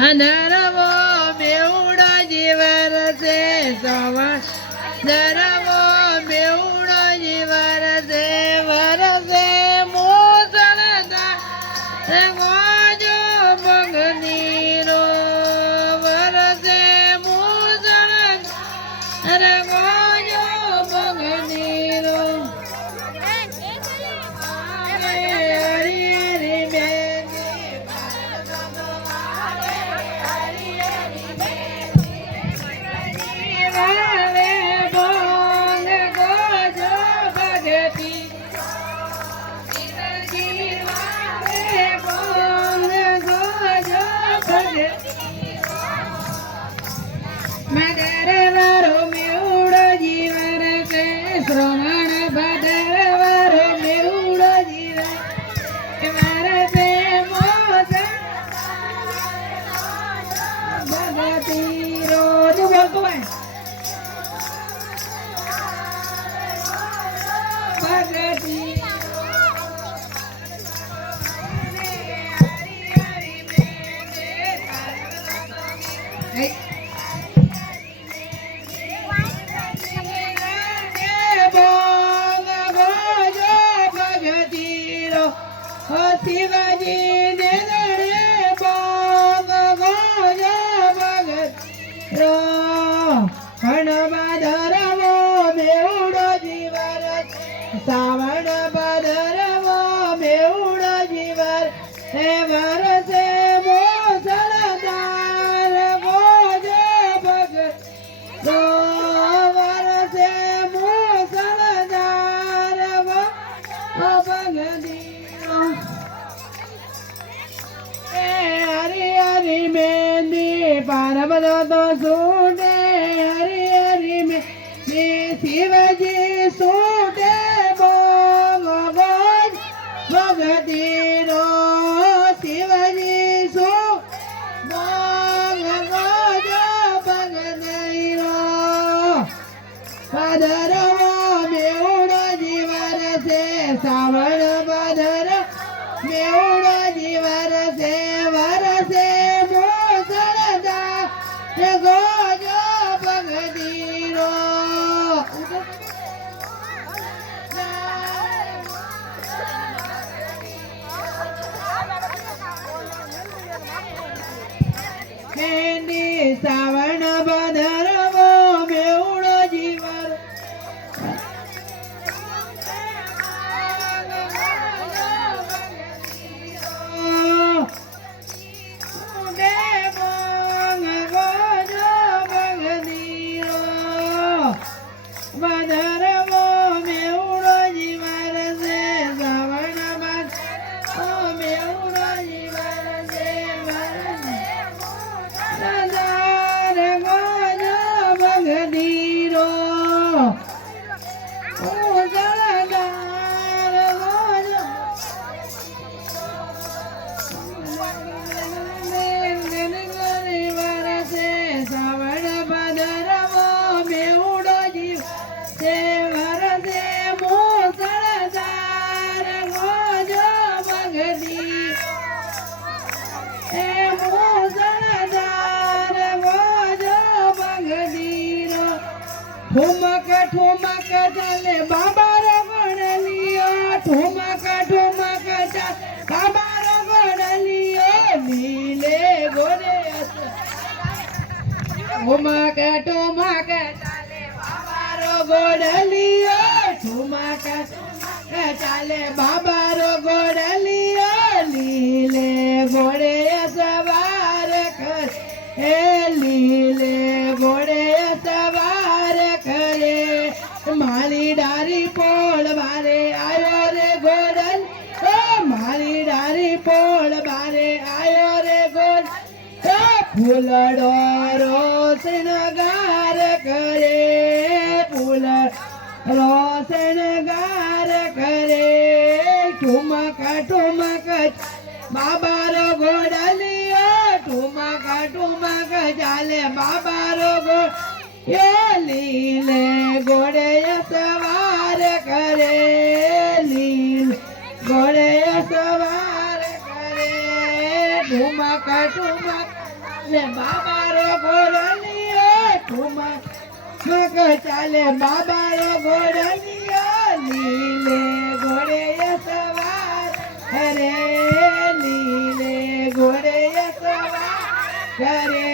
અંધારવો બેવડો જીવર છે સવાર ધરવો બેવડો જીવર છે વરસે મોસળધાર ગોજો ભગનીરો વરસે મોસળધાર ગોજો ભગનીરો મગરવારો મેવડો જીવર છે શ્રવણ ભદ્રવારો મેવડો જીવર વરસે મોસ ભગતી રોજ બોલતો ભગતી શિવાજી ને ગોજો ભગત ભાદરવો બેવડો જીવર શ્રાવણ ભાદરવો બેવડો જીવર હે વરસે મોસળધાર ગોજો ભગત વરસે મોસળધાર ભગતી હરી હરી મેંદી પારબદો તો સૂટે હરી હરી મેંદી શિવજી સૂટે ભગવાન ભગતી રો શિવજી સૂ ભગવાન ભગતી રો ભાદરવો બેવડો જીવર છે શ્રાવણ ભાદર બેવડો જીવર છે વરસે મોસળધાર ગોજો ભગતી રો મેંદી શ્રાવણ ભાદરવો બેવડો જીવર ભાદરવો મેવડો જીવર છે શ્રાવણ મેવડો જીવર છે ગોજો ભગતી રો શ્રાવણ ભાદરવો બેવડો જીવ છે વરસે મોસળધાર ગોજો ભગતી મોસળધાર ગોજો ભગતી રો ઠુમક ઠુમક ચાલે બાબા રો ગણલિયો ઠુમક ઠુમક ચાલે બાબા રો ગણલિયો નીલે ગોરે ઠુમક ઠુમક ચાલે બાબા રો ગોડલિયો ઠુમક ચાલે બાબા રો ગોડલિયો લીલે ગોળે સવાર કરે લીલે ગોળે સવાર કરે મારી ડારી પોળ બારે આયો રે ગોડલ મારી ડારી પોળ બારે આયો રે ગોડ ફૂલડો રોશનગાર કરે ફૂલ રોશનગાર કરે ઠુમક ઠુમક બાબા રો ગોડલિયો ઠુમક ઠુમક ચાલે બાબા રો ગોડ લીલે ગોળે સવાર કરે લીલ ગોળે સવાર કરે ઠુમક ઠુમક લે બાબા રો ઘોડલિયો ઠુમક ચાલે બાબા રો ઘોડલિયો લીલે ઘોડે સવાર કરે લીલે ઘોડે સવાર કરે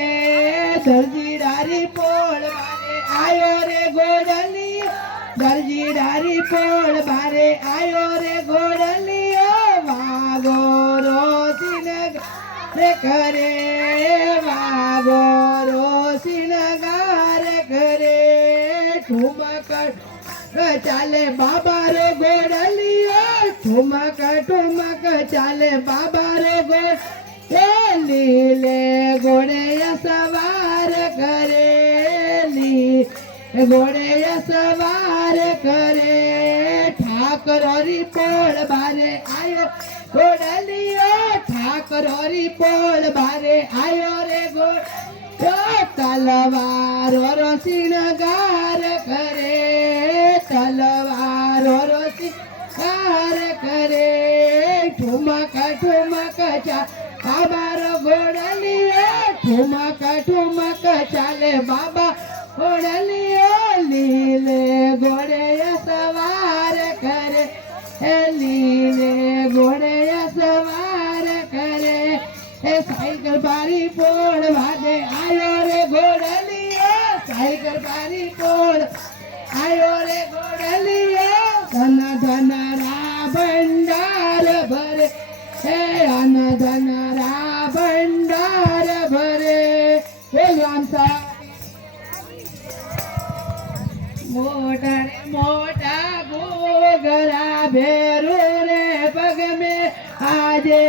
દરજી ડારી પોળ બારે આયો રે ઘોડલિયો દરજી ડારી પોળ બારે આયો રે ઘોડલિયો વાગો રોશીન રે કરે વાગો રોશીન ગાર કરે ઠુમક ચાલે બાબા રો ઘોડલિયો ઠુમક ઠુમક ચાલે બાબા રો ઘોડ લીલે ઘોડે સવાર કરે ઘોડે સવાર કરે ઠાકરોરી પોળ બારે આયો ઘોડલિયો ઠાકરોરી પોળ બારે આયો રે ઘોડ તલવારો રોશીનગાર કરે તલવારો રોશીનગાર કરે ઠુમક ઠુમક ચા બાબા રો ઘોડલિયો ઠુમક ઠુમક ચાલે બાબા ઘોડલિયો લીલે ઘોડે સવાર કરે લીલે ઘોડે સવાર કરે સાયકલ બારી પોળ વાગે આયો રે ઘોડલિયો સાયકલ બારી પોળ આયો રે ઘોડલિયો ધન ધન રા ભંડાર ભરે અન ધન રા ભંડાર ભરે રામસા મોટા રે મોટા ગોગરા ભેરું રે પગ મે આજે